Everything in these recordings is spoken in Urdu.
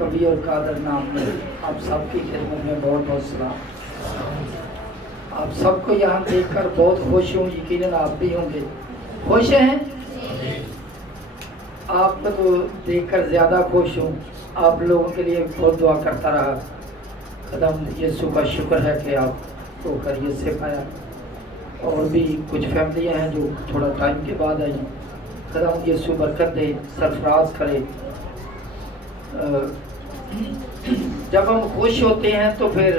کبھی اور قادر نام میں آپ سب کی خدمت میں بہت بہت سلام۔ آپ سب کو یہاں دیکھ کر بہت خوش ہوں، یقیناً آپ بھی ہوں گے۔ خوش ہیں؟ آپ کو تو دیکھ کر زیادہ خوش ہوں۔ آپ لوگوں کے لیے بہت دعا کرتا رہا۔ خدم یسوع کا شکر ہے کہ آپ کو خیریت سے پایا۔ اور بھی کچھ فیملیاں ہیں جو تھوڑا ٹائم کے بعد آئی ہیں۔ خدم یسوع برکت دے، سرفراز کرے۔ جب ہم خوش ہوتے ہیں تو پھر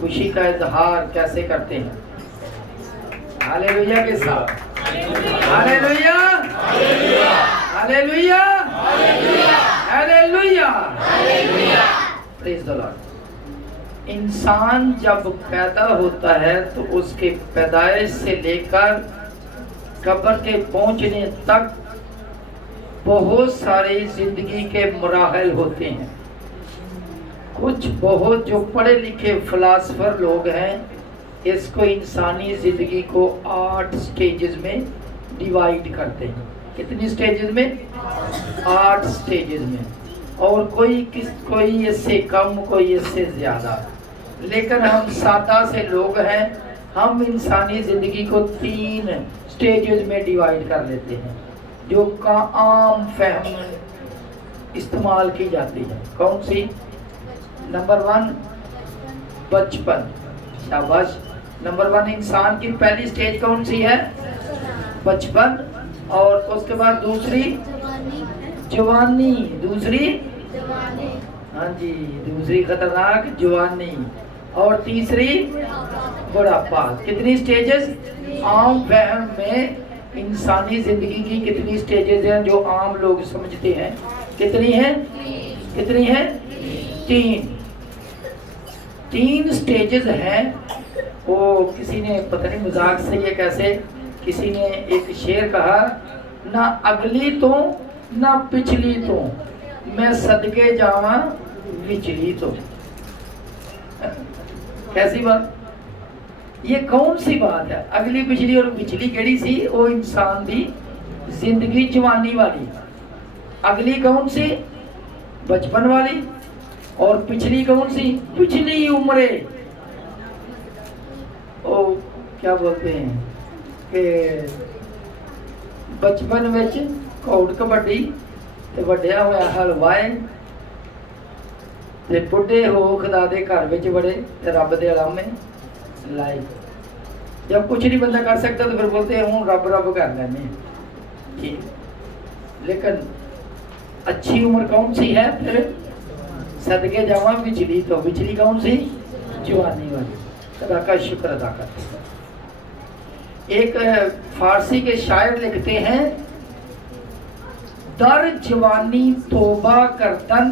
خوشی کا اظہار کیسے کرتے ہیں؟ ہالےلویا کے ساتھ، ہالےلویا، ہالےلویا، ہالےلویا، پریز دی لارڈ۔ انسان جب پیدا ہوتا ہے تو اس کے پیدائش سے لے کر قبر کے پہنچنے تک بہت سارے زندگی کے مراحل ہوتے ہیں۔ کچھ بہت جو پڑھے لکھے فلاسفر لوگ ہیں اس کو انسانی زندگی کو 8 سٹیجز میں ڈیوائیڈ کرتے ہیں۔ کتنی سٹیجز میں؟ 8 سٹیجز میں۔ اور کوئی اس سے کم، کوئی اس سے زیادہ۔ لیکن ہم سادہ سے لوگ ہیں، ہم انسانی زندگی کو 3 سٹیجز میں ڈیوائیڈ کر لیتے ہیں جو کا عام فہم استعمال کی جاتی ہے۔ کون سی؟ نمبر 1 بچپن، شاباش۔ نمبر 1 انسان کی پہلی سٹیج کون سی ہے؟ بچپن۔ اور اس کے بعد دوسری جوانی، دوسری ہاں جی دوسری خطرناک جوانی، اور تیسری بڑھاپا۔ کتنی سٹیجز؟ عام فہم میں انسانی زندگی کی کتنی سٹیجز ہیں جو عام لوگ سمجھتے ہیں؟ کتنی ہیں؟ کتنی ہیں؟ 3 سٹیجز ہیں۔ وہ کسی نے پتہ نہیں مذاق سے یہ کیسے، کسی نے ایک شعر کہا، نہ اگلی تو نہ پچھلی تو میں صدقے جاواں وچلی تو۔ کیسی بات؟ یہ کون سی بات ہے؟ اگلی پچھلی اور پچھلی کیڑی سی؟ وہ انسان دی زندگی جوانی والی۔ اگلی کون سی؟ بچپن والی۔ اور پچھلی کون سی؟ پچھلی عمرے۔ او کیا بولتے ہیں کہ بچپن وچ کوڑ کبڈی تے وڈیا ہویا حلوائے تے بڈھے ہو خدا دے گھر وچ بڑے تے رب دے علامے لائے۔ جب کچھ نہیں بندہ کر سکتا تو پھر بولتے ہیں ہوں رب رب کر لینے ٹھیک۔ لیکن اچھی عمر کون سی ہے؟ پھر صدقے جاواں بچلی تو، بچلی کون سی؟ جوانی والی۔ خدا کا شکر ادا کرتے ہیں۔ ایک فارسی کے شاعر لکھتے ہیں، در جوانی توبہ کردن۔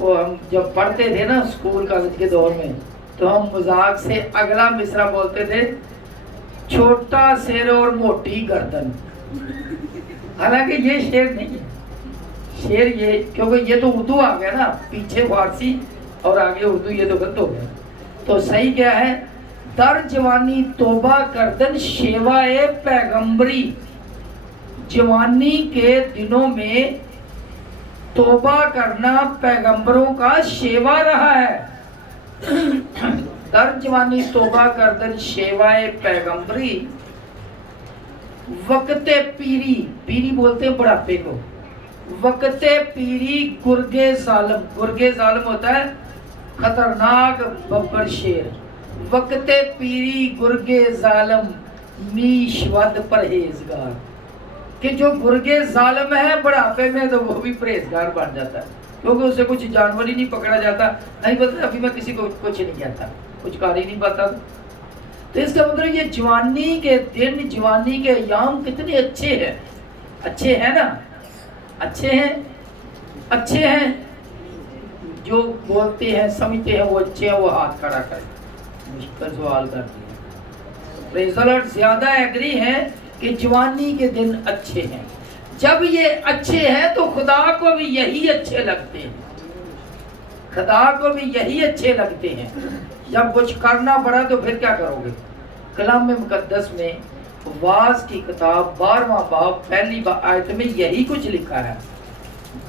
وہ ہم جب پڑھتے تھے نا اسکول کالج کے دور میں تو ہم مذاق سے اگلا مصرع بولتے تھے، چھوٹا سر اور موٹی گردن۔ حالانکہ یہ شعر نہیں ہے، شعر یہ کیونکہ یہ تو اردو آ گیا نا، پیچھے فارسی اور آگے اردو، یہ تو غلط ہو گیا۔ تو صحیح کیا ہے؟ در جوانی توبہ کردن شیوائے پیغمبری۔ جوانی کے دنوں میں توبہ کرنا پیغمبروں کا شیوا رہا ہے۔ در جوانی توبہ کردن شیوائے پیغمبری، وقت پیری، پیری بولتے ہیں بڑھاپے کو، وقت پیری گرگے ظالم، گرگے ظالم ہوتا ہے خطرناک ببر شیر۔ وقت پیری گرگے ظالم میش ود پرہیزگار، کہ جو گرگے ظالم ہے بڑھاپے میں تو وہ بھی پرہیزگار بن جاتا ہے، کیونکہ اسے کچھ جانور ہی نہیں پکڑا جاتا، نہیں بولتا ابھی میں کسی کو کچھ نہیں کہتا، کچھ کر ہی نہیں پاتا۔ تو اس کا مطلب یہ جوانی کے دن، جوانی کے ایام کتنے اچھے ہیں۔ اچھے ہیں نا؟ اچھے ہیں، اچھے ہیں۔ جو بولتے ہیں سمجھتے ہیں وہ اچھے ہیں وہ ہاتھ کھڑا کریں، مشکل سوال کرتے ہیں۔ پریز دی لارڈ زیادہ ایگری ہیں کہ جوانی کے دن اچھے ہیں۔ جب یہ اچھے ہیں تو خدا کو بھی یہی اچھے لگتے ہیں، خدا کو بھی یہی اچھے لگتے ہیں۔ جب کچھ کرنا پڑا تو پھر کیا کرو گے؟ کلام مقدس میں واعظ کی کتاب 12واں باب پہلی آیت میں یہی کچھ لکھا ہے،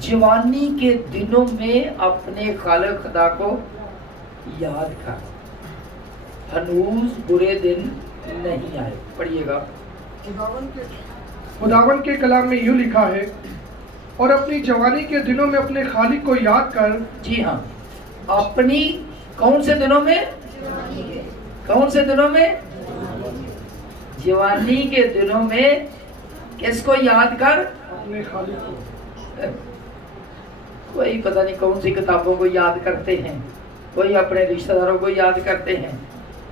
جوانی کے دنوں میں اپنے خالق خدا کو یاد کر، ہنوز برے دن نہیں آئے۔ پڑھیے گا۔ خداوند کے کلام میں یوں لکھا ہے، اور اپنی جوانی کے دنوں میں اپنے خالق کو یاد کر۔ جی ہاں، اپنی کون سے دنوں میں؟ کون سے دنوں میں؟ جوانی کے دنوں میں کس کو یاد کر؟ اپنے خالق کو۔ کوئی پتہ نہیں کون سی کتابوں کو یاد کرتے ہیں، کوئی اپنے رشتہ داروں کو یاد کرتے ہیں،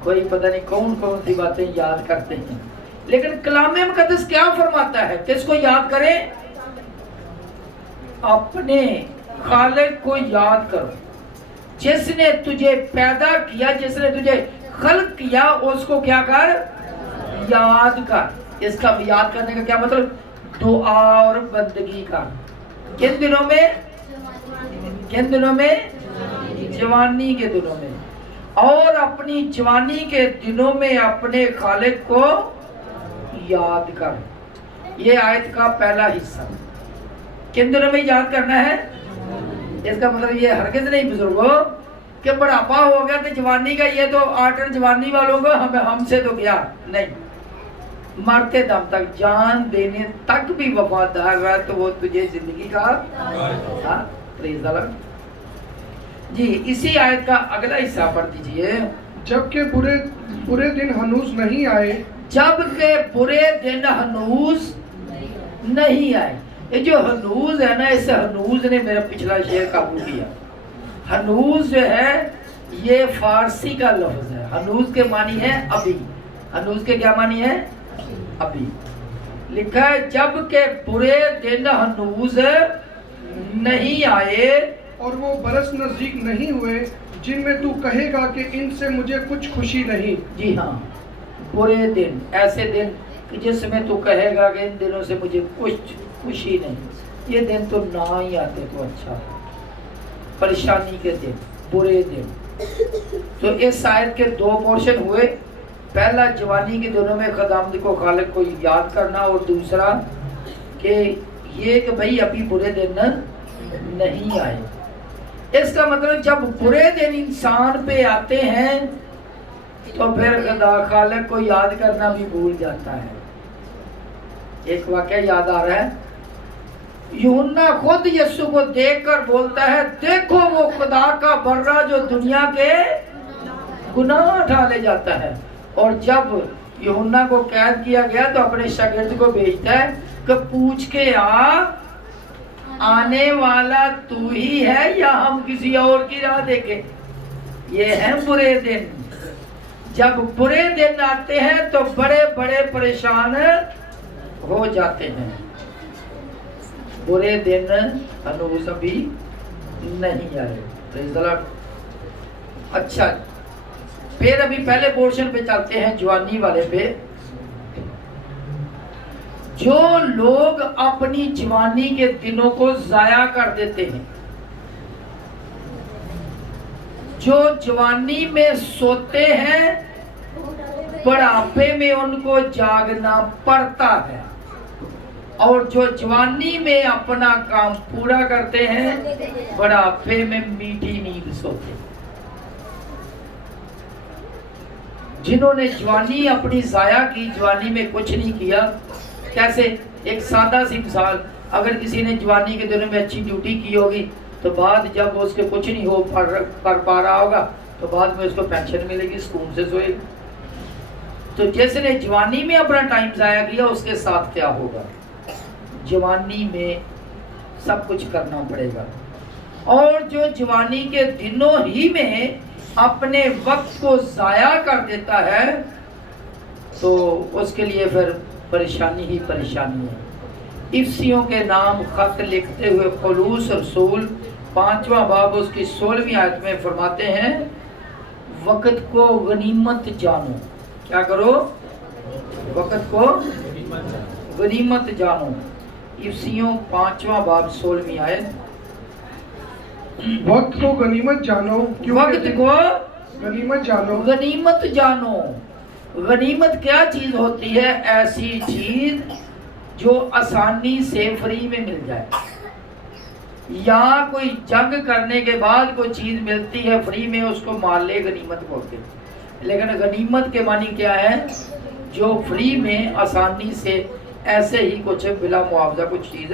کوئی پتہ نہیں کون کون سی باتیں یاد کرتے ہیں، لیکن کلام مقدس کیا فرماتا ہے؟ کس کو یاد کریں؟ اپنے خالق کو یاد کرو، جس نے تجھے پیدا کیا، جس نے تجھے خلق کیا، اس کو کیا کر؟ یاد کر۔ اس کا یاد کرنے کا کیا مطلب؟ دعا اور بندگی کا۔ کن دنوں میں؟ کن دنوں میں؟ جوانی کے دنوں میں۔ اور اپنی جوانی کے دنوں میں اپنے خالق کو یاد کر۔ یہ آیت کا پہلا حصہ۔ کن دنوں میں یاد کرنا ہے؟ اس کا مطلب یہ ہرگز نہیں بزرگوں کہ بڑھاپا ہو گیا تو جوانی کا یہ تو آرٹر جوانی والوں کو ہم سے تو گیا نہیں، مرتے دم تک، جان دینے تک بھی وفادار ہے تو وہ تجھے زندگی کا پریز اللہ۔ جی اسی آیت کا اگلا حصہ پڑھ دیجئے۔ جبکہ برے دن ہنوز نہیں آئے۔ جبکہ برے دن ہنوز نہیں آئے۔ یہ جو ہنوز ہے نا، اس ہنوز نے میرا پچھلا شعر قابو کیا۔ ہنوز جو ہے یہ فارسی کا لفظ ہے۔ ہنوز کے معنی ہے ابھی۔ ہنوز کے کیا معنی ہے؟ ابھی۔ لکھا ہے جبکہ برے دن ہنوز نہیں آئے، اور وہ برس نزدیک نہیں ہوئے جن میں تو کہے گا کہ ان سے مجھے کچھ خوشی نہیں۔ جی ہاں، برے دن، ایسے دن کہ جس میں تو کہے گا کہ ان دنوں سے مجھے کچھ خوشی نہیں، یہ دن تو نہ ہی آتے تو اچھا ہے۔ پریشانی کے دن، برے دن۔ تو اس آیت کے دو پورشن ہوئے، پہلا جوانی کے دنوں میں خداوند کو خالق کو یاد کرنا، اور دوسرا کہ یہ کہ بھئی ابھی برے دن نہیں آئے۔ اس کا مطلب جب برے دن انسان پہ آتے ہیں تو پھر خدا خالق کو یاد کرنا بھی بھول جاتا ہے۔ ایک واقعہ یاد آ رہا ہے، یوحنا خود یسوع کو دیکھ کر بولتا ہے، دیکھو وہ خدا کا برہ جو دنیا کے گناہ اٹھا لے جاتا ہے۔ اور جب یوحنا کو قید کیا گیا تو اپنے شاگرد کو بھیجتا ہے کہ پوچھ کے آنے والا تو ہی ہے یا ہم کسی اور کی راہ دیکھیں۔ یہ ہیں برے دن۔ جب برے دن آتے ہیں تو بڑے بڑے پریشان ہو جاتے ہیں۔ برے دن ہنوز ابھی نہیں آئے۔ پریز دی لارڈ۔ اچھا، پھر ابھی پہلے پورشن پہ چلتے ہیں، جوانی والے پہ۔ جو لوگ اپنی جوانی کے دنوں کو ضائع کر دیتے ہیں، جو جوانی میں سوتے ہیں، بڑھاپے میں ان کو جاگنا پڑتا ہے، اور جو جوانی میں اپنا کام پورا کرتے ہیں، بڑھاپے میں میٹھی نیند سوتے ہیں۔ جنہوں نے جوانی اپنی ضائع کی، جوانی میں کچھ نہیں کیا، کیسے؟ ایک سادہ سی مثال، اگر کسی نے جوانی کے دنوں میں اچھی ڈیوٹی کی ہوگی تو بعد جب اس کے کچھ نہیں ہو کر پا رہا ہوگا تو بعد میں اس کو پینشن ملے گی، سکون سے سوئے گا۔ تو جس نے جوانی میں اپنا ٹائم ضائع کیا اس کے ساتھ کیا ہوگا؟ جوانی میں سب کچھ کرنا پڑے گا۔ اور جو جوانی کے دنوں ہی میں اپنے وقت کو ضائع کر دیتا ہے تو اس کے لیے پھر پریشانی ہی پریشانی ہے۔ افسیوں کے نام خط لکھتے ہوئے پولس رسول 5واں باب اس کی 16ویں آیت میں فرماتے ہیں، وقت کو غنیمت جانو۔ کیا کرو؟ وقت کو غنیمت جانو۔ افسیوں 5واں باب 16ویں آیت۔ وقت کو غنیمت جانو، وقت کو غنیمت جانو۔ غنیمت جانو۔ غنیمت کیا چیز ہوتی ہے؟ ایسی چیز جو آسانی سے فری میں مل جائے۔ یہاں کوئی جنگ کرنے کے بعد کوئی چیز ملتی ہے فری میں، اس کو مال غنیمت بولتے ہیں. لیکن غنیمت کے معنی کیا ہے؟ جو فری میں آسانی سے ایسے ہی کچھ بلا معاوضہ کچھ چیز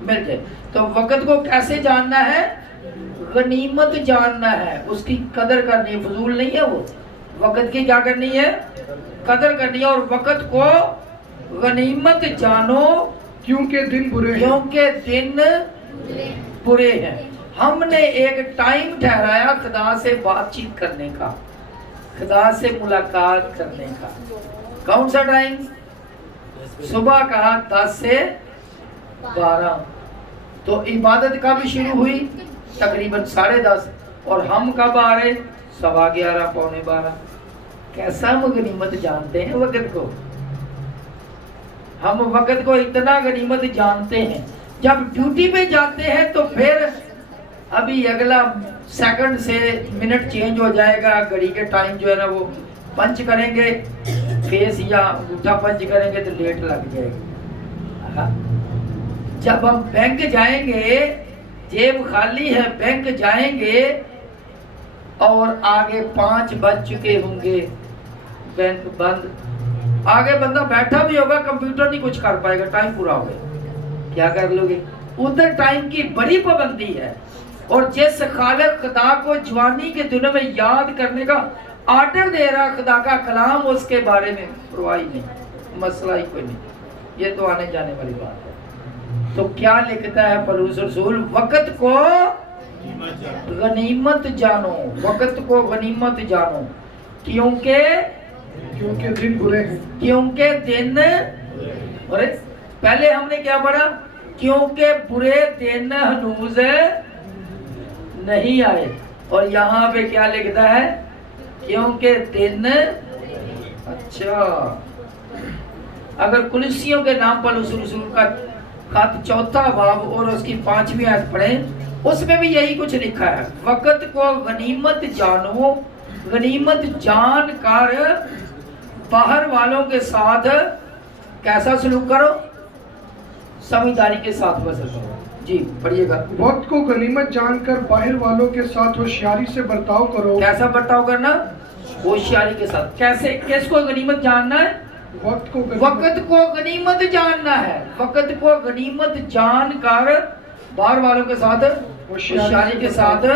مل جائے. تو وقت کو کیسے جاننا ہے؟ غنیمت جاننا ہے، اس کی قدر کرنی ہے. فضول نہیں ہے وہ، وقت کی کیا کرنی ہے؟ قدر کرنی ہے. اور وقت کو غنیمت جانو کیونکہ دن برے ہیں. کیونکہ دن برے ہیں. ہم نے ایک ٹائم ٹھہرایا خدا سے بات چیت کرنے کا، خدا سے ملاقات کرنے کا. کون سا ٹائم؟ صبح کا 10 سے 12. تو عبادت کب شروع ہوئی؟ تقریباً 10:30. اور ہم کب آ رہے؟ 11:15 پونے 12. کیسا ہم غنیمت جانتے ہیں وقت کو. ہم وقت کو اتنا غنیمت جانتے ہیں. جب ڈیوٹی پہ جاتے ہیں تو پھر ابھی اگلا سیکنڈ سے منٹ چینج ہو جائے گا، گھڑی کے ٹائم جو ہے نا وہ پنچ کریں گے، فیس یا انگوٹھا پنچ کریں گے تو لیٹ لگ جائے گی. جب ہم بینک جائیں گے، جیب خالی ہے، بینک جائیں گے اور آگے 5 بج چکے ہوں گے، بینک بند. آگے بندہ بیٹھا بھی ہوگا، کمپیوٹر نہیں کچھ کر پائے گا، ٹائم پورا ہو گیا. کیا کر لو گے؟ ادھر ٹائم کی بڑی پابندی ہے. اور جس خالق خدا کو جوانی کے دنوں میں یاد کرنے کا آرڈر دے رہا خدا کا کلام، اس کے بارے میں پرواہ نہیں، مسئلہ ہی کوئی نہیں. یہ تو آنے جانے والی بات ہے. تو کیا لکھتا ہے پولس رسول؟ وقت کو غنیمت جانو، وقت کو غنیمت جانو، کیونکہ دن برے ہیں. کیونکہ دن برے. پہلے ہم نے کیا پڑھا؟ کیونکہ برے دن ہنوز نہیں آئے. اور یہاں پہ کیا لکھتا ہے؟ کیونکہ دن. اچھا، اگر کلسیوں کے نام پر رسول کا خط 4 باب اور اس کی 5ویں آیت پڑھیں، اس میں بھی یہی کچھ لکھا ہے. وقت کو غنیمت جانو، غنیمت جان کر باہر والوں کے ساتھ کیسا سلوک کرو؟ سمجھداری کے ساتھ بسر کرو. جی پڑھیے گا. وقت کو غنیمت جان کر باہر والوں کے ساتھ ہوشیاری سے برتاؤ کرو. کیسا برتاؤ کرنا؟ ہوشیاری کے ساتھ. کیسے؟ کس کو غنیمت جاننا ہے؟ وقت کو غنیمت جاننا ہے. وقت کو غنیمت جان کر باہر والوں کے ساتھ ہوشیاری کے ساتھ.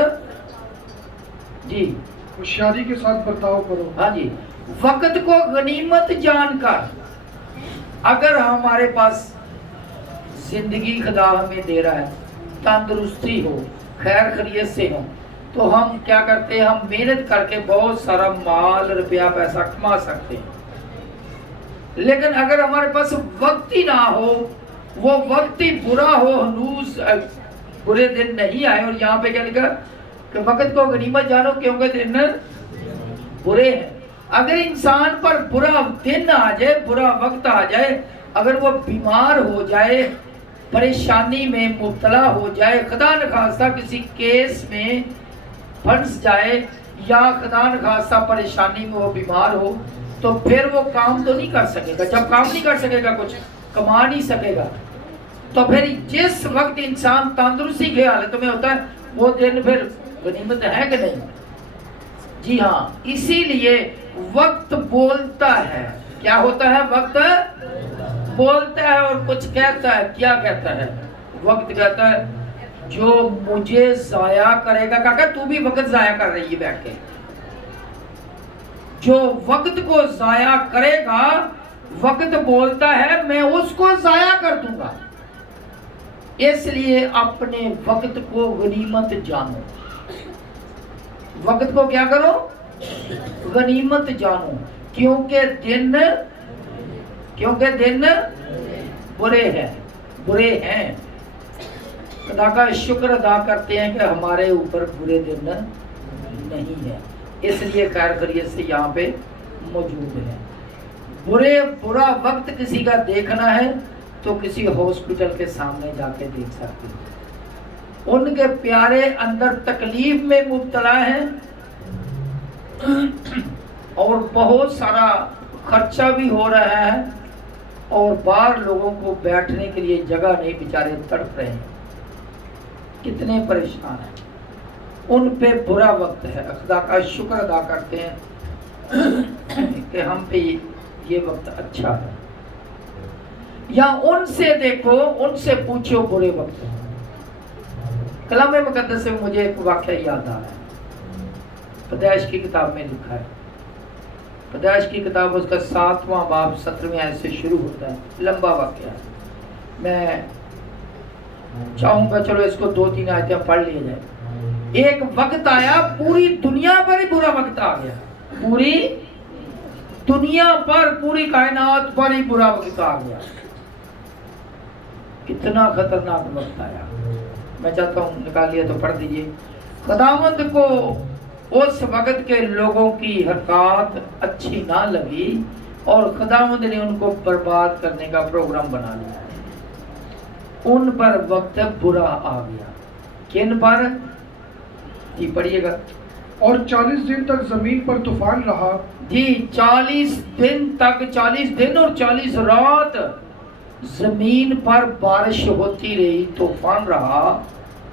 جی ہوشیاری کے ساتھ برتاؤ کرو. ہاں جی، وقت کو غنیمت جان کر. اگر ہمارے پاس زندگی خدا ہمیں دے رہا ہے، تندرستی ہو، خیر خیریت سے ہو، تو ہم کیا کرتے ہیں؟ ہم محنت کر کے بہت سارا مال روپیہ پیسہ کما سکتے ہیں. لیکن اگر ہمارے پاس وقت ہی نہ ہو، وہ وقت ہی برا ہو، ہنوز برے دن نہیں آئے. اور یہاں پہ کیا لکھا کہ وقت کو غنیمت جانو کیونکہ دن برے ہیں. اگر انسان پر برا دن آ جائے، برا وقت آ جائے، اگر وہ بیمار ہو جائے، پریشانی میں مبتلا ہو جائے، خدا نخواستہ کسی کیس میں پھنس جائے، یا خدا نخواستہ پریشانی میں وہ بیمار ہو، تو پھر وہ کام تو نہیں کر سکے گا. جب کام نہیں کر سکے گا، کچھ کما نہیں سکے گا، تو پھر جس وقت انسان تندرستی کی حالت میں ہوتا ہے، وہ دن پھر غنیمت ہے کہ نہیں؟ جی ہاں. اسی لیے وقت بولتا ہے. کیا ہوتا ہے؟ وقت بولتا ہے اور کچھ کہتا ہے. کیا کہتا ہے؟ وقت کہتا ہے جو مجھے ضائع کرے گا. کہا تو بھی وقت ضائع کر رہی ہے بیٹھ کے. جو وقت کو ضائع کرے گا، وقت بولتا ہے میں اس کو ضائع کر دوں گا. اس لیے اپنے وقت کو غنیمت جانو. وقت کو کیا کرو؟ غنیمت جانو، کیونکہ دن برے ہیں. خدا کا شکر ادا کرتے ہیں کہ ہمارے اوپر برے دن نہیں ہے، اس لیے خیر خیریت سے یہاں پہ موجود ہے. برا وقت کسی کا دیکھنا ہے تو کسی ہاسپٹل کے سامنے جا کے دیکھ سکتے ہیں. ان کے پیارے اندر تکلیف میں مبتلا ہیں اور بہت سارا خرچہ بھی ہو رہا ہے، اور باہر لوگوں کو بیٹھنے کے لیے جگہ نہیں، بیچارے تڑپ رہے ہیں. کتنے پریشان ہیں، ان پہ برا وقت ہے. خدا کا شکر ادا کرتے ہیں کہ ہم پہ یہ وقت اچھا ہے. یا ان سے دیکھو، ان سے پوچھو برے وقت ہیں. کلام مقدس سے مجھے ایک واقعہ یاد آ رہا ہے، پیدائش کی کتاب میں لکھا ہے. پیدائش کی کتاب اس کا 7واں باب 17ویں آیت سے شروع ہوتا ہے. لمبا واقعہ ہے. میں چاہوں گا چلو اس کو 2-3 آیتیں پڑھ لیا جائے. ایک وقت آیا، پوری دنیا پر ہی برا وقت آ گیا. پوری دنیا پر، پوری کائنات پر ہی برا وقت آ گیا. کتنا خطرناک وقت آیا. میں چاہتا ہوں نکالیے تو پڑھ دیجئے. خداوند کو اس وقت کے لوگوں کی حرکات اچھی نہ لگی اور خداوند نے ان کو برباد کرنے کا پروگرام بنا لیا. ان پر وقت برا آ گیا. کن پر؟ جی پڑھیے گا. اور 40 دن تک زمین پر طوفان رہا. جی 40 دن تک، 40 دن اور 40 رات زمین پر بارش ہوتی رہی، طوفان رہا.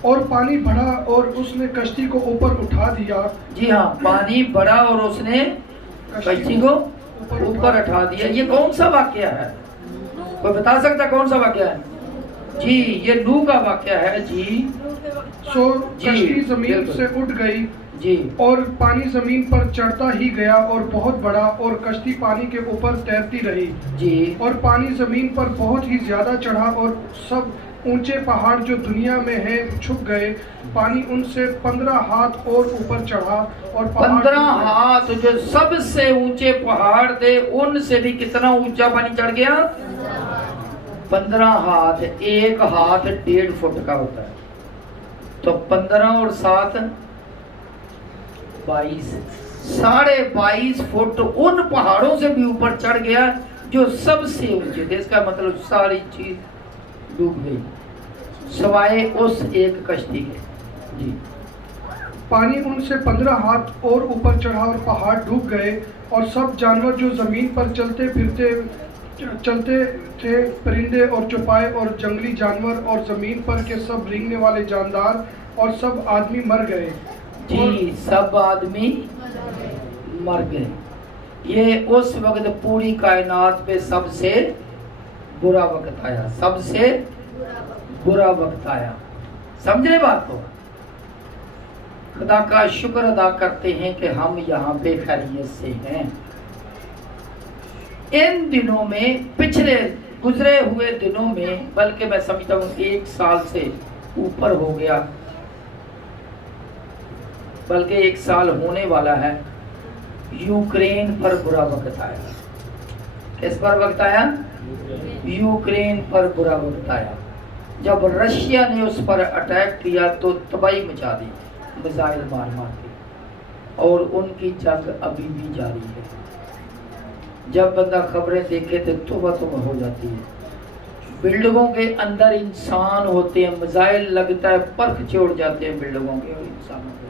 اور پانی بڑھا اور اس نے کشتی کو اوپر اٹھا دیا. جی ہاں، پانی بڑھا اور اس نے کشتی کو اوپر اٹھا دیا. یہ کون سا واقعہ ہے؟ کوئی بتا سکتا کون سا واقعہ ہے؟ جی یہ نوح کا واقعہ ہے. جی سو کشتی زمین سے اٹھ گئی جی، اور پانی زمین پر چڑھتا ہی گیا اور بہت بڑا، اور کشتی پانی کے اوپر تیرتی رہی. جی اور پانی زمین پر بہت ہی زیادہ چڑھا اور سب اونچے پہاڑ جو دنیا میں ہیں چھپ گئے. پانی ان سے 15 ہاتھ اور اوپر چڑھا اور 15 ہاتھ جو سب سے اونچے پہاڑ تھے ان سے بھی کتنا اونچا پانی چڑھ گیا؟ 15 ہاتھ. ایک ہاتھ 1.5 فٹ کا ہوتا ہے، تو 15 اور 7 22، 22.5 فٹ ان پہاڑوں سے بھی اوپر چڑھ گیا جو سب سے اونچے تھے. اس کا مطلب ساری چیز ڈوب گئی سوائے اس ایک کشتی کے. جی پانی ان سے 15 ہاتھ اور اوپر چڑھا اور پہاڑ ڈوب گئے، اور سب جانور جو زمین پر چلتے تھے، پرندے اور چوپائے اور جنگلی جانور اور زمین پر کے سب رینگنے والے جاندار اور سب آدمی مر گئے. جی سب آدمی مر گئے. یہ اس وقت پوری کائنات پہ سب سے برا وقت آیا. سب سے برا وقت آیا. سمجھے بات کو؟ خدا کا شکر ادا کرتے ہیں کہ ہم یہاں پہ خیریت سے ہیں. ان دنوں میں، پچھلے گزرے ہوئے دنوں میں، بلکہ میں سمجھتا ہوں 1 سال سے اوپر ہو گیا، بلکہ 1 سال ہونے والا ہے، یوکرین پر برا وقت آیا. کس پر وقت آیا؟ یوکرین پر برا وقت آیا. جب رشیا نے اس پر اٹیک کیا تو تباہی مچا دی، میزائل مار مار کے، اور ان کی جنگ ابھی بھی جاری ہے. جب بندہ خبریں دیکھے تو توبہ ہو جاتی ہے. بلڈنگوں کے اندر انسان ہوتے ہیں، میزائل لگتا ہے، پرکھ چھوڑ جاتے ہیں بلڈنگوں کے اور انسانوں کے.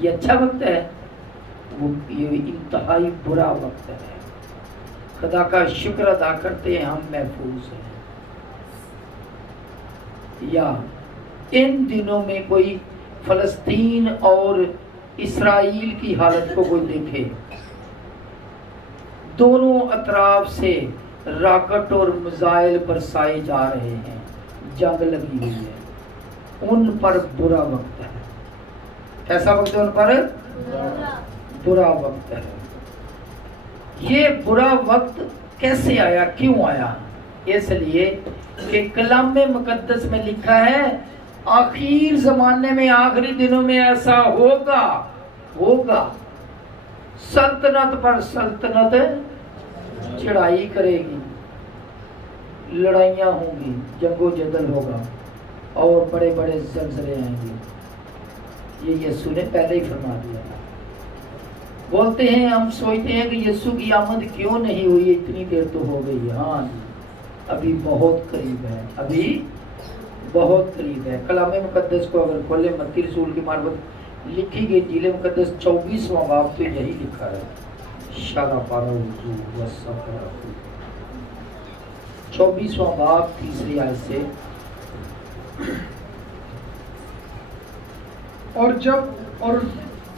یہ اچھا وقت ہے؟ یہ انتہائی برا وقت ہے. خدا کا شکر ادا کرتے ہیں ہم محفوظ ہیں. یا ان دنوں میں کوئی فلسطین اور اسرائیل کی حالت کو کوئی دیکھے، دونوں اطراف سے راکٹ اور میزائل برسائے جا رہے ہیں، جنگ لگی ہوئی ہے. ان پر برا وقت ہے. کیسا وقت ہے ان پر؟ برا وقت ہے. یہ برا وقت کیسے آیا، کیوں آیا؟ اس لیے کہ کلام مقدس میں لکھا ہے آخر زمانے میں، آخری دنوں میں ایسا ہوگا سلطنت پر سلطنت چڑھائی کرے گی، لڑائیاں ہوں گی، جنگ و جدل ہوگا اور بڑے بڑے زلزلے آئیں گے. یہ یسوع نے پہلے ہی فرما دیا تھا. بولتے ہیں، ہم سوچتے ہیں کہ یسوع کی آمد کیوں نہیں ہوئی، اتنی دیر تو ہو گئی ہے. ہاں جی، ابھی بہت قریب ہے، ابھی بہت قریب ہے. کلام مقدس کو اگر کھولے، متی رسول کی معرفت لکھی گئی انجیل مقدس 24واں باب تو یہی لکھا ہے. شارع پارہ وضو و سفر، 24واں باب 3 آیت سے اور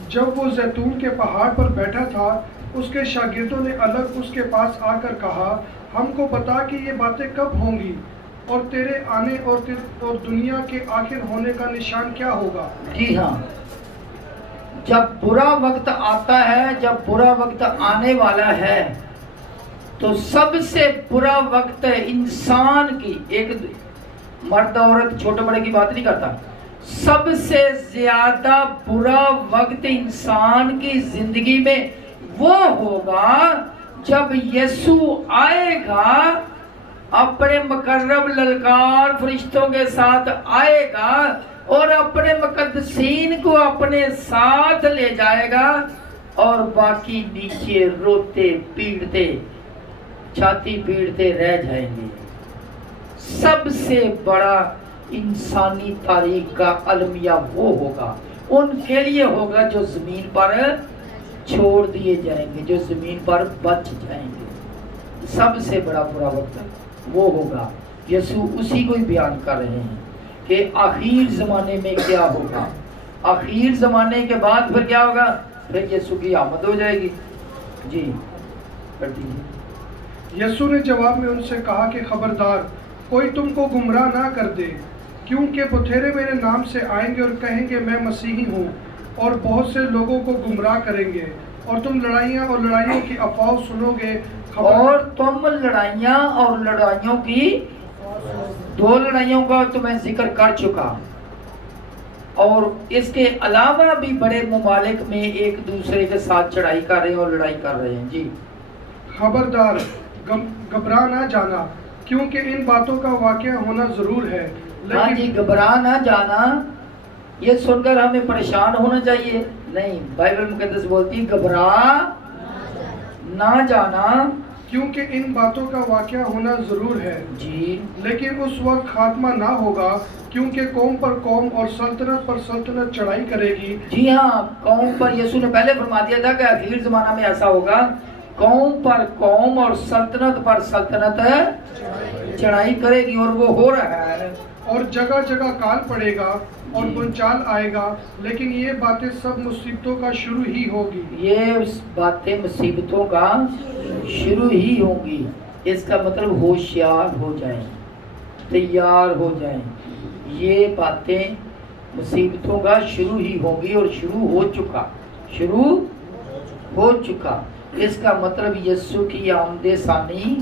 جب وہ زیتون کے پہاڑ پر بیٹھا تھا اس کے شاگردوں نے الگ اس کے پاس آ کر کہا ہم کو بتا کہ یہ باتیں کب ہوں گی اور تیرے آنے اور دنیا کے آخر ہونے کا نشان کیا ہوگا؟ جی ہاں، جب برا وقت آتا ہے، جب برا وقت آنے والا ہے تو سب سے برا وقت انسان کی، ایک مرد عورت چھوٹے بڑے کی بات نہیں کرتا، سب سے زیادہ برا وقت انسان کی زندگی میں وہ ہوگا جب یسوع آئے گا، اپنے مقرب للکار فرشتوں کے ساتھ آئے گا اور اپنے مقدسین کو اپنے ساتھ لے جائے گا اور باقی نیچے روتے پیٹتے چھاتی پیٹتے رہ جائیں گے۔ سب سے بڑا انسانی تاریخ کا المیہ وہ ہوگا، ان کے لیے ہوگا جو زمین پر چھوڑ دیے جائیں گے، جو زمین پر بچ جائیں گے۔ سب سے بڑا برا وقت وہ ہوگا۔ یسوع اسی کو ہی بیان کر رہے ہیں کہ آخر زمانے میں کیا ہوگا، آخر زمانے کے بعد پھر کیا ہوگا، پھر یسوع کی آمد ہو جائے گی۔ جی کر دیجیے۔ یسوع نے جواب میں ان سے کہا کہ خبردار کوئی تم کو گمراہ نہ کر دے، کیونکہ بتھیرے میرے نام سے آئیں گے اور کہیں گے میں مسیحی ہوں، اور بہت سے لوگوں کو گمراہ کریں گے، اور تم لڑائیاں اور لڑائیوں کی افواہ سنو گے۔ اور تم لڑائیاں اور لڑائیوں کی، دو لڑائیوں کا تو میں ذکر کر چکا، اور اس کے علاوہ بھی بڑے ممالک میں ایک دوسرے کے ساتھ چڑھائی کر رہے ہیں اور لڑائی کر رہے ہیں۔ جی خبردار گھبرا نہ جانا، کیونکہ ان باتوں کا واقعہ ہونا ضرور ہے، ہاں جی، گھبرا نہ جانا یہ سن کر ہمیں پریشان ہونا چاہیے نہیں، بائبل مقدس بولتی ہے گھبرا نہ جانا، کیونکہ ان باتوں کا واقعہ ہونا ضرور ہے جی، لیکن اس وقت خاتمہ نہ ہوگا، کیونکہ قوم پر قوم اور سلطنت پر سلطنت چڑھائی کرے گی۔ جی ہاں، قوم پر یسوع نے پہلے فرما دیا تھا کہ آخر زمانہ میں ایسا ہوگا، قوم پر قوم اور سلطنت پر سلطنت چڑھائی کرے گی، اور وہ ہو رہا ہے۔ اور جگہ جگہ کال پڑے گا اور بنچال آئے گا، لیکن یہ باتیں سب مصیبتوں کا شروع ہی ہوگی۔ یہ باتیں مصیبتوں کا شروع ہی ہوں گی، اس کا مطلب ہوشیار ہو جائیں، تیار ہو جائیں، یہ باتیں مصیبتوں کا شروع ہی ہوں گی، اور شروع ہو چکا۔ اس کا مطلب یسوع کی آمد ثانی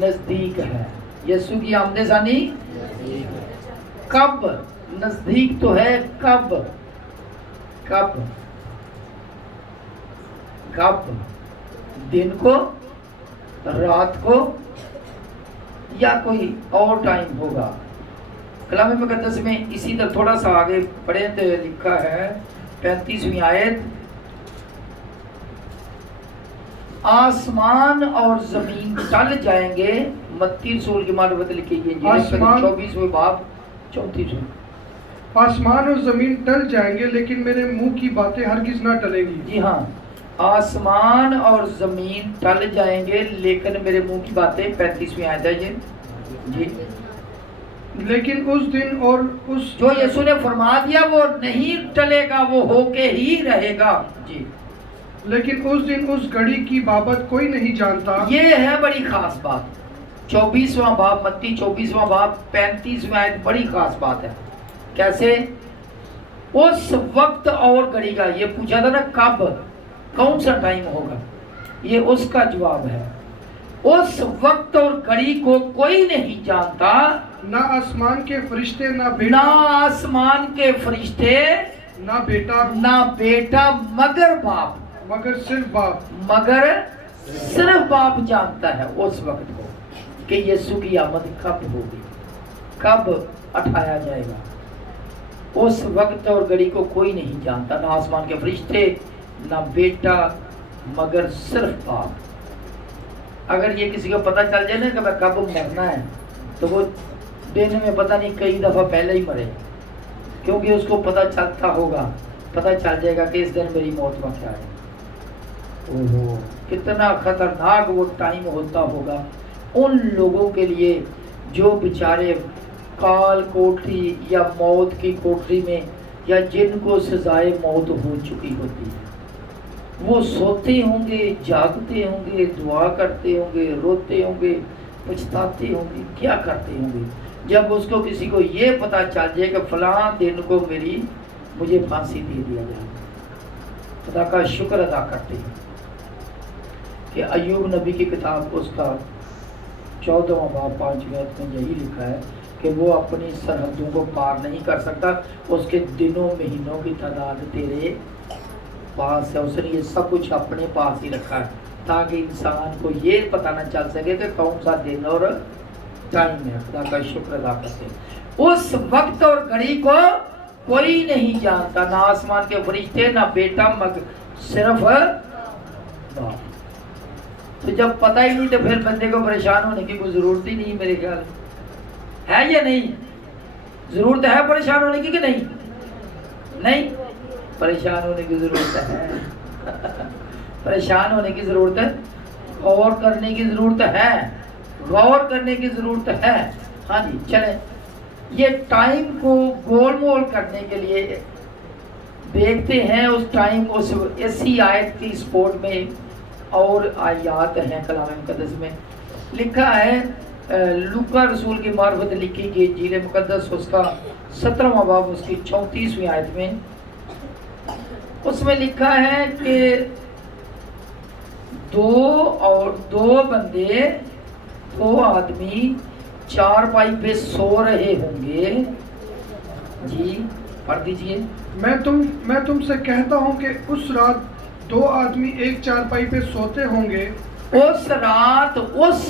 نزدیک ہے۔ یسوع کی آمد ثانی کب نزدیک تو ہے، کب دن کو، رات کو، یا کوئی اور ٹائم ہوگا؟ کلام مقدس میں اسی طرح تھوڑا سا آگے پڑھیں تو لکھا ہے 35ویں آیت، آسمان اور زمین ٹل جائیں گے، متی رسول کی معرفت لکھی گئی 24ویں باب 34۔ آسمان اور زمین ٹل جائیں گے لیکن میرے منہ کی باتیں ہرگز نہ ٹلیں گی۔ جی ہاں، آسمان اور زمین ٹل جائیں گے لیکن میرے منہ کی باتیں، 35ویں آیت ہے یہ جی۔ لیکن اس دن اور اس جو یسوع نے فرما دیا وہ نہیں ٹلے گا، وہ ہو کے ہی رہے گا۔ جی، لیکن اس دن اس گھڑی کی بابت کوئی نہیں جانتا۔ یہ ہے بڑی خاص بات، 24واں باب متی 24واں باب 35ویں آیت، بڑی خاص بات ہے۔ کیسے؟ اس وقت اور گھڑی کا، یہ پوچھا تھا نا کب، کون سا ٹائم ہوگا، یہ اس کا جواب ہے۔ اس وقت اور گھڑی کو کوئی نہیں جانتا، نہ آسمان کے فرشتے، نہ آسمان کے فرشتے، نہ بیٹا مگر باپ، مگر صرف باپ جانتا ہے اس وقت کو کہ یسوع کی آمد کب ہوگی، کب اٹھایا جائے گا۔ اس وقت اور گھڑی کو کوئی نہیں جانتا، نہ آسمان کے فرشتے، نہ بیٹا، مگر صرف باپ۔ اگر یہ کسی کو پتہ چل جائے نا کہ میں کب مرنا ہے تو وہ دن میں پتہ نہیں کئی دفعہ پہلے ہی مرے، کیونکہ اس کو پتہ چلتا ہوگا، پتہ چل جائے گا کہ اس دن میری موت کا کیا ہے۔ اوہو، کتنا خطرناک وہ ٹائم ہوتا ہوگا ان لوگوں کے لیے جو بیچارے کال کوٹری یا موت کی کوٹری میں یا جن کو سزائے موت ہو چکی ہوتی ہے، وہ سوتے ہوں گے، جاگتے ہوں گے، دعا کرتے ہوں گے، روتے ہوں گے، پچھتاتے ہوں گے، کیا کرتے ہوں گے جب اس کو کسی کو یہ پتہ چل جائے کہ فلاں دن کو مجھے پھانسی دے دیا جائے۔ خدا کا شکر ادا کرتے ہیں کہ ایوب نبی کی کتاب اس کا 14واں باب 5ویں آیت میں یہی لکھا ہے کہ وہ اپنی سرحدوں کو پار نہیں کر سکتا، اس کے دنوں مہینوں کی تعداد تیرے پاس ہے۔ اس نے یہ سب کچھ اپنے پاس ہی رکھا ہے تاکہ انسان کو یہ پتہ نہ چل سکے کہ کون سا دن اور ٹائم ہے۔ خدا کا شکر ادا کرتے ہیں۔ اس وقت اور گھڑی کو کوئی نہیں جانتا، نہ آسمان کے فرشتے، نہ بیٹا، مگر صرف باپ۔ تو جب پتہ ہی نہیں تو پھر بندے کو پریشان ہونے کی کوئی ضرورت ہی نہیں، میرے خیال ہے یا نہیں؟ ضرورت ہے پریشان ہونے کی کہ نہیں؟ نہیں، پریشان ہونے کی ضرورت ہے، پریشان ہونے کی ضرورت ہے، غور کرنے کی ضرورت ہے، غور کرنے کی ضرورت ہے۔ ہاں جی، چلیں یہ ٹائم کو گول مول کرنے کے لیے دیکھتے ہیں۔ اس ٹائم اس اسی آیت کی سپورٹ میں اور آیات ہیں کلام مقدس میں لکھا ہے۔ لوکا رسول کی معرفت لکھی گئی انجیل مقدس اس کا 17واں باب اس کی 34ویں آیت میں، اس میں لکھا ہے کہ دو بندے، دو آدمی چارپائی پہ سو رہے ہوں گے۔ جی پڑھ دیجئے۔ میں تم سے کہتا ہوں کہ اس رات دو آدمی ایک چارپائی پہ سوتے ہوں گے۔ اس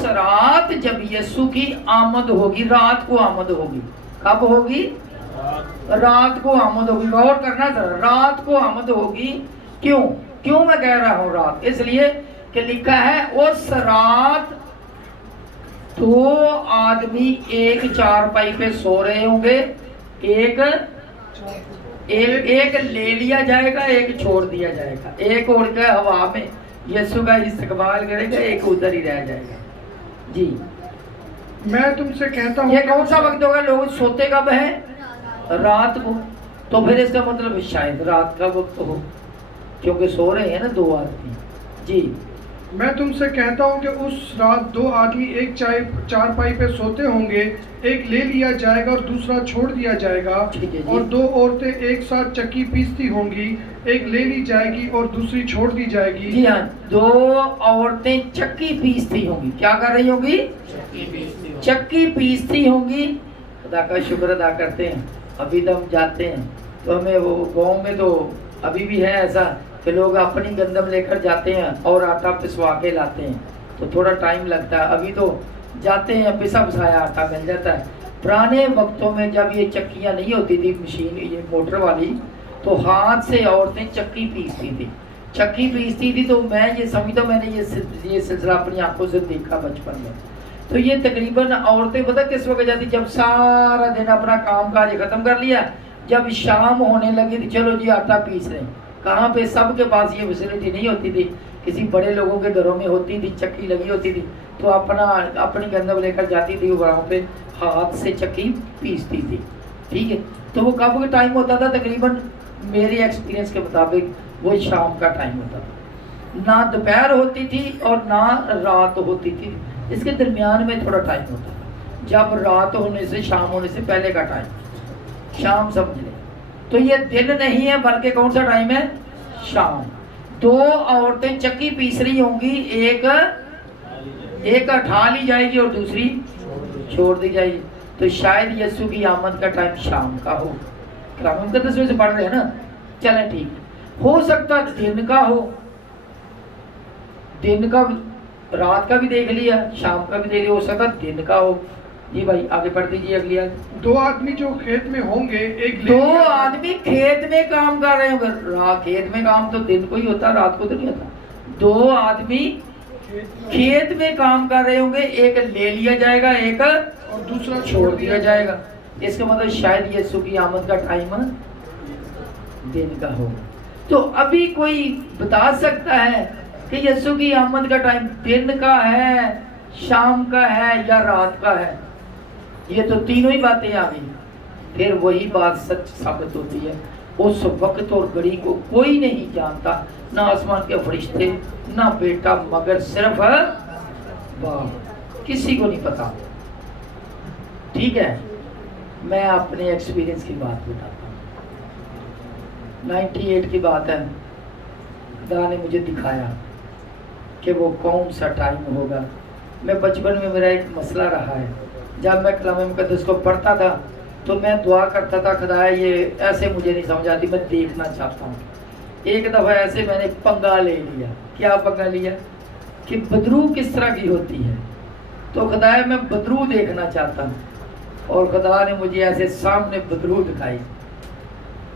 رات جب یسوع کی آمد ہوگی، رات کو آمد ہوگی۔ کب ہوگی؟ رات کو آمد ہوگی۔ غور کرنا ذرا، رات کو آمد ہوگی۔ کیوں میں کہہ رہا ہوں رات؟ اس لیے کہ لکھا ہے اس رات دو آدمی ایک چارپائی پہ سو رہے ہوں گے، ایک لے لیا جائے گا، ایک چھوڑ دیا جائے گا، ایک اڑ کے ہوا میں یسوع کا استقبال کرے گا، ایک ادھر ہی رہ جائے گا۔ جی میں تم سے کہتا ہوں یہ کون سا وقت ہوگا؟ لوگ سوتے کب ہیں؟ رات کو۔ تو پھر اس کا مطلب شاید رات کا وقت ہو، کیونکہ سو رہے ہیں نا دو آدمی۔ جی میں تم سے کہتا ہوں کہ اس رات دو آدمی ایک چارپائی پہ سوتے ہوں گے، ایک لے لیا جائے گا اور دوسرا چھوڑ دیا جائے گا، اور دو عورتیں ایک ساتھ چکی پیستی ہوں گی، ایک لے لی جائے گی اور دوسری چھوڑ دی جائے گی۔ جی ہاں، دو عورتیں چکی پیستی ہوں گی۔ کیا کر رہی ہوں گی؟ چکی پیستی ہوں گی۔ خدا کا شکر ادا کرتے ہیں، ابھی تو ہم جاتے ہیں تو ہمیں وہ گاؤں میں تو ابھی بھی ہے ایسا کہ لوگ اپنی گندم لے کر جاتے ہیں اور آٹا پسوا کے لاتے ہیں، تو تھوڑا ٹائم لگتا ہے۔ ابھی تو جاتے ہیں، پسا پسایا آٹا مل جاتا ہے۔ پرانے وقتوں میں جب یہ چکیاں نہیں ہوتی تھی، مشین یہ موٹر والی، تو ہاتھ سے عورتیں چکی پیستی تھی۔ تو میں یہ سمجھتا ہوں، میں نے یہ سلسلہ اپنی آنکھوں سے دیکھا بچپن میں۔ تو یہ تقریباً عورتیں پتہ کس وقت جاتی؟ جب سارا دن اپنا کام کاج ختم کر لیا، جب شام ہونے لگی تھی، چلو جی آٹا پیس رہے ہیں۔ کہاں پہ سب کے پاس یہ فیسلٹی نہیں ہوتی تھی، کسی بڑے لوگوں کے گھروں میں ہوتی تھی، چکی لگی ہوتی تھی، تو اپنی گندم لے کر جاتی تھی، وہاں پہ ہاتھ سے چکی پیستی تھی۔ ٹھیک ہے، تو وہ کب کا ٹائم ہوتا تھا؟ تقریباً میرے ایکسپیرینس کے مطابق وہ شام کا ٹائم ہوتا تھا، نہ دوپہر ہوتی تھی اور نہ رات ہوتی تھی، اس کے درمیان میں تھوڑا ٹائم ہوتا تھا، جب رات ہونے سے شام ہونے سے پہلے کا ٹائم، شام سمجھ لیں۔ تو یہ دن نہیں ہے بلکہ کون سا ٹائم ہے؟ شام۔ دو عورتیں چکی پیس رہی ہوں گی، ایک اٹھا لی جائے گی اور دوسری چھوڑ دی جائے گی۔ تو شاید یسوع کی آمد کا ٹائم شام کا ہو۔ کلام مقدس میں سے پڑھ رہے ہیں نا، چلیں ٹھیک، ہو سکتا دن کا ہو، دن کا، رات کا بھی دیکھ لیا، شام کا بھی دیکھ لیا، ہو سکتا دن کا ہو۔ جی بھائی آگے پڑھ دیجیے اگلی آیت۔ دو آدمی جو کھیت میں ہوں گے، دو آدمی کھیت میں کام کر رہے ہوں گے۔ کھیت میں کام تو دن کو ہی ہوتا، رات کو تو نہیں ہوتا۔ دو آدمی کھیت میں کام کر رہے ہوں گے، ایک لے لیا جائے گا، ایک اور دوسرا چھوڑ دیا جائے گا۔ اس کا مطلب شاید یسوع کی آمد کا ٹائم دن کا ہو۔ تو ابھی کوئی بتا سکتا ہے کہ یسوع کی آمد کا ٹائم دن کا ہے، شام کا ہے یا رات کا ہے؟ یہ تو تینوں ہی باتیں آ گئی، پھر وہی بات سچ ثابت ہوتی ہے اس وقت اور گھڑی کو کوئی نہیں جانتا، نہ آسمان کے فرشتے نہ بیٹا، مگر صرف باپ، کسی کو نہیں پتا۔ ٹھیک ہے، میں اپنے ایکسپیرینس کی بات بتاتا ہوں۔ 98 کی بات ہے، خدا نے مجھے دکھایا کہ وہ کون سا ٹائم ہوگا۔ میں بچپن میں میرا ایک مسئلہ رہا ہے، جب میں کلام مقدس کو پڑھتا تھا تو میں دعا کرتا تھا، خدا یہ ایسے مجھے نہیں سمجھ آتی، میں دیکھنا چاہتا ہوں۔ ایک دفعہ ایسے میں نے پنگا لے لیا۔ کیا پنگا لیا؟ کہ بدرو کس طرح کی ہوتی ہے، تو خدا میں بدرو دیکھنا چاہتا ہوں، اور خدا نے مجھے ایسے سامنے بدرو دکھائی۔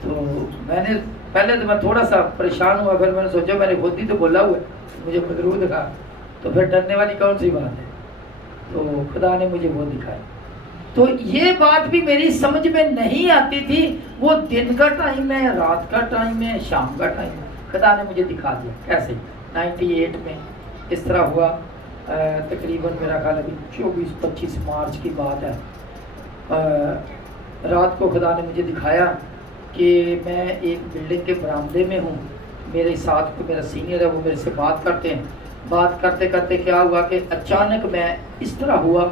تو میں نے پہلے تو میں تھوڑا سا پریشان ہوا، پھر میں نے سوچا میں نے خود ہی تو بولا ہوا ہے، مجھے بدرو دکھا، تو پھر ڈرنے والی کون سی بات ہے؟ تو خدا نے مجھے وہ دکھائی۔ تو یہ بات بھی میری سمجھ میں نہیں آتی تھی، وہ دن کا ٹائم ہے، رات کا ٹائم ہے، شام کا ٹائم ہے، خدا نے مجھے دکھا دیا۔ کیسے؟ 98 میں اس طرح ہوا، تقریباً میرا خیال ابھی 24-25 مارچ کی بات ہے۔ رات کو خدا نے مجھے دکھایا کہ میں ایک بلڈنگ کے برآمدے میں ہوں، میرے ساتھ کو میرا سینئر ہے، وہ میرے سے بات کرتے ہیں۔ بات کرتے کرتے کیا ہوا کہ اچانک میں اس طرح ہوا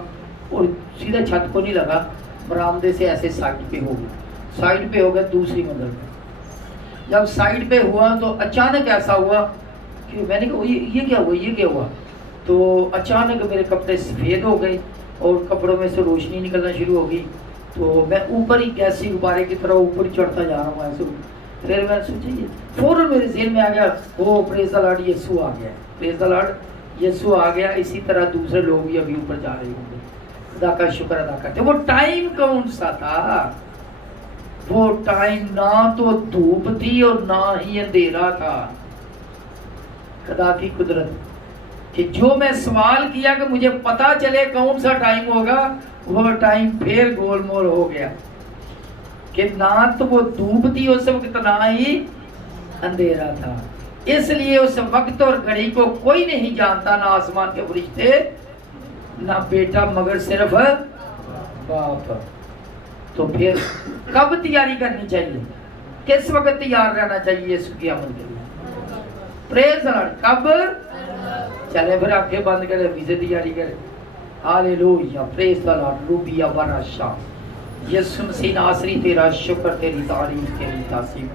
اور سیدھے چھت کو نہیں لگا، برآمدے سے ایسے سائڈ پہ ہو گیا، سائڈ پہ ہو گیا دوسری منزل پہ۔ جب سائڈ پہ ہوا تو اچانک ایسا ہوا کہ میں نے کہا یہ کیا ہوا، یہ کیا ہوا؟ تو اچانک میرے کپڑے سفید ہو گئے اور کپڑوں میں سے روشنی نکلنا شروع ہو گئی، تو میں اوپر ہی گیسی غبارے کی طرح اوپر ہی چڑھتا جا رہا ہوں ایسے۔ پھر میں نے سوچا یہ فوراً میرے ذہن میں آ گیا، وہ پریز دی لارڈ یسوع آ گیا، پریز دی لارڈ یسوع آ گیا۔ اسی طرح دوسرے لوگ بھی ابھی اوپر جا رہے ہوں گے، خدا کا شکر ادا کرتے۔ وہ ٹائم کون سا تھا؟ وہ ٹائم نہ تو دھوپ تھی اور نہ ہی اندھیرا تھا۔ خدا کی قدرت کہ جو میں سوال کیا کہ مجھے پتا چلے کون سا ٹائم ہوگا، وہ ٹائم پھر گول مول ہو گیا کہ نہ تو وہ دھوپ تھی اس وقت، نہ ہی اندھیرا تھا۔ اس لیے اس وقت اور گھڑی کو کوئی نہیں جانتا، نہ آسمان کے فرشتے نہ بیٹا، مگر صرف باپ۔ تو پھر کب تیاری کرنی چاہیے؟ کس وقت تیار رہنا چاہیے یسوع کے عمل کے لیے؟ پریز دی لارڈ۔ کب؟ چلے پھر آنکھیں بند کرے، ابھی سے تیاری کرے۔ ہاللویہ، پریز دی لارڈ۔ روبیا ورشا، یسوع مسیح ناصری، تیرا شکر، تیری تعریف، تیری تعظیم۔